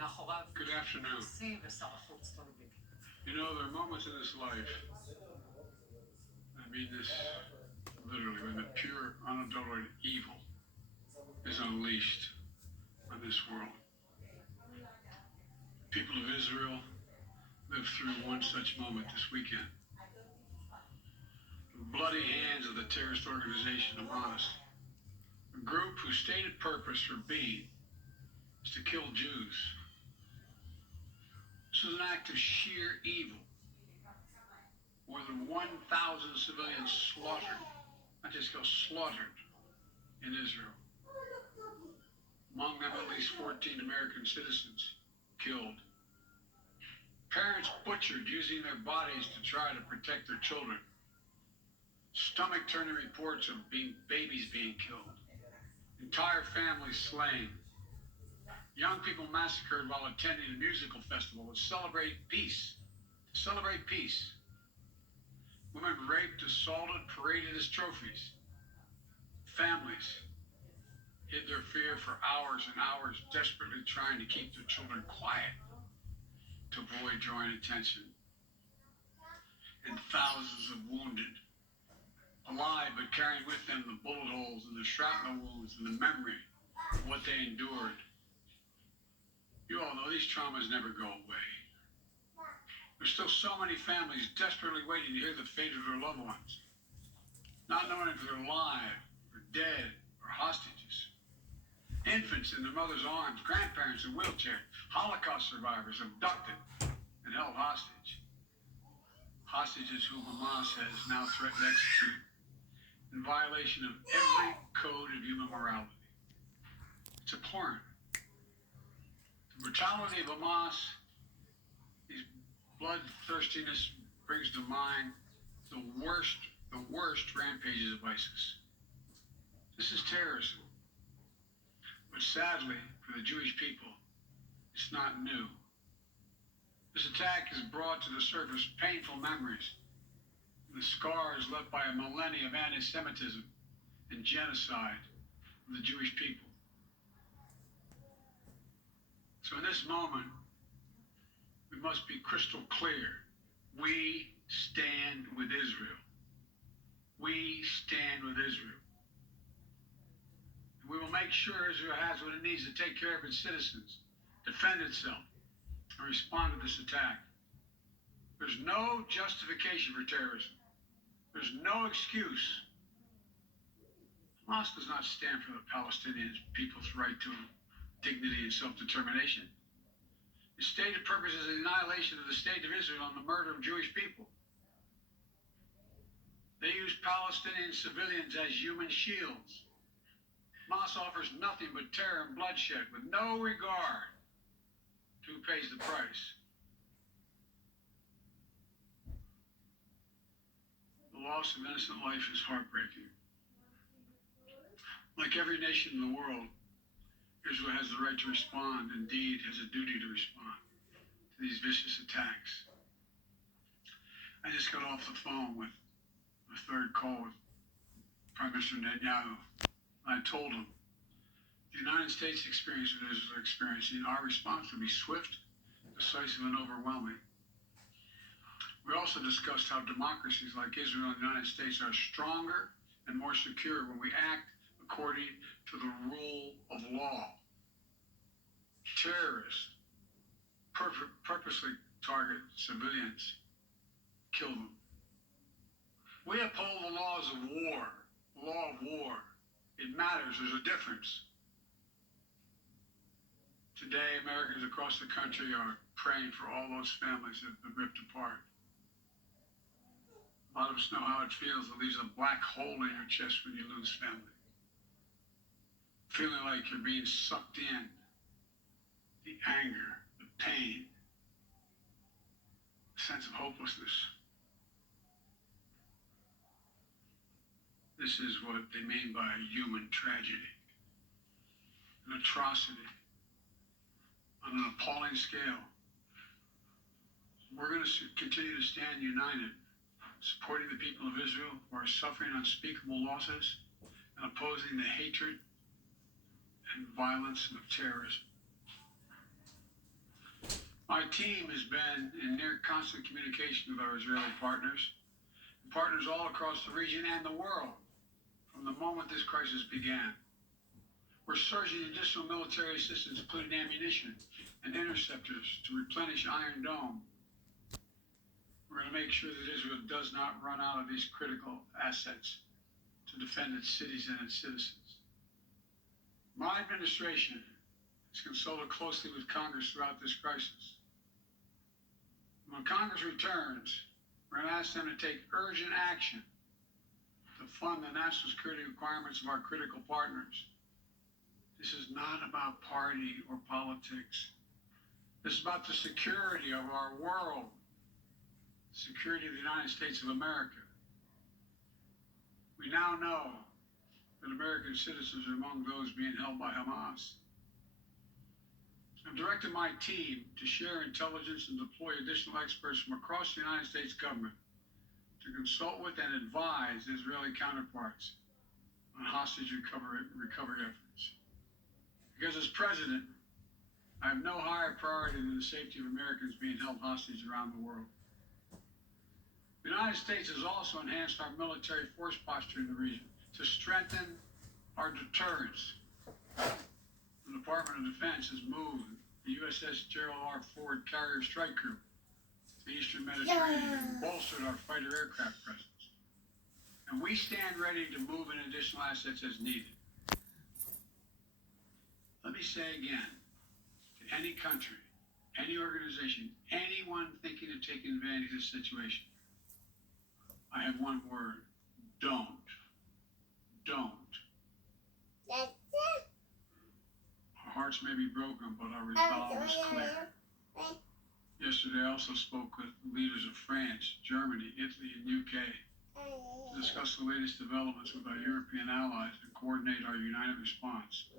Good afternoon. You know, there are moments in this life, I mean this literally, when the pure, unadulterated evil is unleashed on this world. People of Israel lived through one such moment this weekend. The bloody hands of the terrorist organization Hamas, a group whose stated purpose for being is to kill Jews. This was an act of sheer evil. More than 1,000 civilians slaughtered, not just killed, slaughtered in Israel. Among them, at least 14 American citizens killed. Parents butchered using their bodies to try to protect their children. Stomach-turning reports of babies being killed. Entire families slain. Young people massacred while attending a musical festival to celebrate peace. Women raped, assaulted, paraded as trophies. Families hid their fear for hours and hours, desperately trying to keep their children quiet to avoid drawing attention. And thousands of wounded, alive but carrying with them the bullet holes and the shrapnel wounds and the memory of what they endured. You all know these traumas never go away. There's still so many families desperately waiting to hear the fate of their loved ones, not knowing if they're alive or dead or hostages. Infants in their mother's arms, grandparents in wheelchairs, Holocaust survivors abducted and held hostage. Hostages whom Hamas has now threatened to execute in violation of every code of human morality. It's abhorrent. The brutality of Hamas, these bloodthirstiness brings to mind the worst rampages of ISIS. This is terrorism. But sadly, for the Jewish people, it's not new. This attack has brought to the surface painful memories and the scars left by a millennia of anti-Semitism and genocide of the Jewish people. So in this moment, we must be crystal clear. We stand with Israel. We stand with Israel. We will make sure Israel has what it needs to take care of its citizens, defend itself, and respond to this attack. There's no justification for terrorism. There's no excuse. Hamas does not stand for the Palestinian people's right to dignity and self-determination. Its stated purpose is the annihilation of the state of Israel and the murder of Jewish people. They use Palestinian civilians as human shields. Hamas offers nothing but terror and bloodshed with no regard to who pays the price. The loss of innocent life is heartbreaking. Like every nation in the world, Israel has the right to respond, indeed has a duty to respond to these vicious attacks. I just got off the phone with a third call with Prime Minister Netanyahu. I told him the United States experience what Israel is experiencing, our response will be swift, decisive, and overwhelming. We also discussed how democracies like Israel and the United States are stronger and more secure when we act according to the rule of law. Terrorists purposely target civilians, kill them. We uphold the laws of war, the law of war. It matters. There's a difference. Today, Americans across the country are praying for all those families that have been ripped apart. A lot of us know how it feels. It leaves a black hole in your chest when you lose family. Feeling like you're being sucked in. The anger, the pain, a sense of hopelessness. This is what they mean by human tragedy, an atrocity on an appalling scale. We're going to continue to stand united, supporting the people of Israel who are suffering unspeakable losses and opposing the hatred and violence of terrorism. My team has been in near constant communication with our Israeli partners all across the region and the world from the moment this crisis began. We're surging additional military assistance, including ammunition and interceptors to replenish Iron Dome. We're going to make sure that Israel does not run out of these critical assets to defend its cities and its citizens. My administration has consulted closely with Congress throughout this crisis. When Congress returns, we're going to ask them to take urgent action to fund the national security requirements of our critical partners. This is not about party or politics. This is about the security of our world, the security of the United States of America. We now know that American citizens are among those being held by Hamas. I've directed my team to share intelligence and deploy additional experts from across the United States government to consult with and advise Israeli counterparts on hostage recovery efforts. Because as president, I have no higher priority than the safety of Americans being held hostage around the world. The United States has also enhanced our military force posture in the region to strengthen our deterrence. The Department of Defense has moved the USS Gerald R. Ford Carrier Strike Group to the Eastern Mediterranean and bolstered our fighter aircraft presence. And we stand ready to move in additional assets as needed. Let me say again, to any country, any organization, anyone thinking of taking advantage of this situation, I have one word: don't. Don't. That's it. Our hearts may be broken, but our resolve is clear. Yesterday, I also spoke with leaders of France, Germany, Italy, and UK to discuss the latest developments with our European allies and coordinate our united response.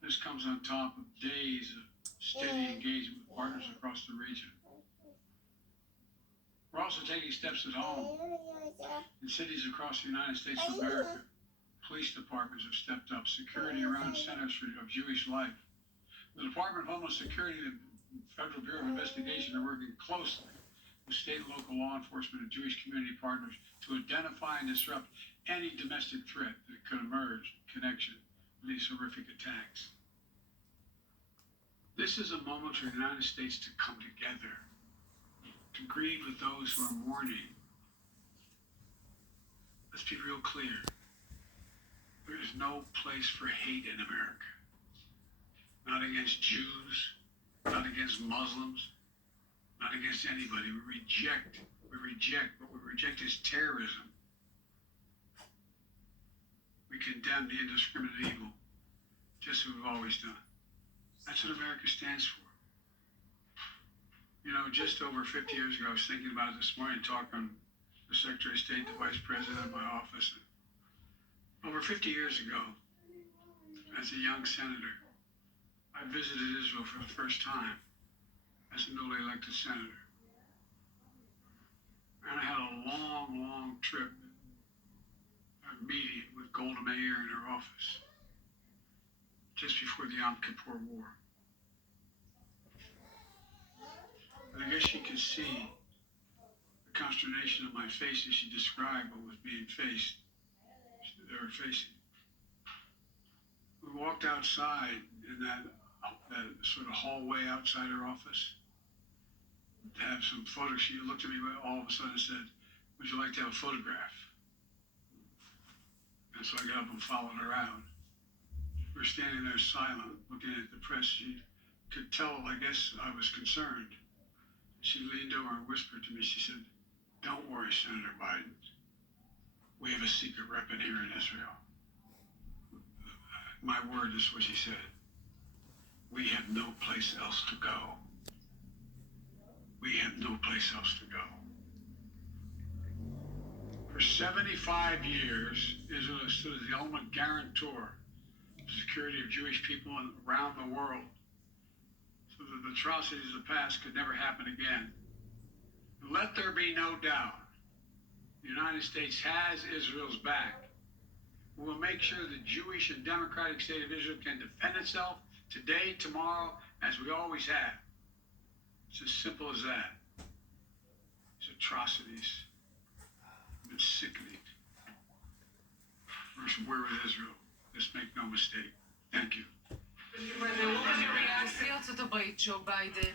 This comes on top of days of steady engagement with partners across the region. We're also taking steps at home. In cities across the United States of America, police departments have stepped up security around centers of Jewish life. The Department of Homeland Security and the Federal Bureau of Investigation are working closely with state and local law enforcement and Jewish community partners to identify and disrupt any domestic threat that could emerge in connection with these horrific attacks. This is a moment for the United States to come together, to grieve with those who are mourning. Let's be real clear. There is no place for hate in America. Not against Jews, not against Muslims, not against anybody. We reject. What we reject is terrorism. We condemn the indiscriminate evil, just as we've always done. That's what America stands for. You know, just over 50 years ago, I was thinking about it this morning, talking to the Secretary of State, the Vice President of my office. Over 50 years ago, as a young senator, I visited Israel for the first time as a newly elected senator. And I had a long trip, a meeting with Golda Meir in her office, just before the Yom Kippur War. And I guess you could see the consternation on my face as she described what was being faced. They were facing. We walked outside in that sort of hallway outside her office to have some photos. She looked at me all of a sudden and said, "Would you like to have a photograph?" And so I got up and followed her out. We were standing there silent, looking at the press. She could tell, I guess, I was concerned. She leaned over and whispered to me, she said, "Don't worry, Senator Biden. We have a secret weapon here in Israel." My word is what she said. We have no place else to go. We have no place else to go. For 75 years, Israel has stood as the ultimate guarantor of the security of Jewish people around the world, so that the atrocities of the past could never happen again. And let there be no doubt, the United States has Israel's back. We will make sure the Jewish and democratic state of Israel can defend itself today, tomorrow, as we always have. It's as simple as that. These atrocities have been sickening. We're with Israel. Let's make no mistake. Thank you. What was your reaction? Co to bait Joe Biden?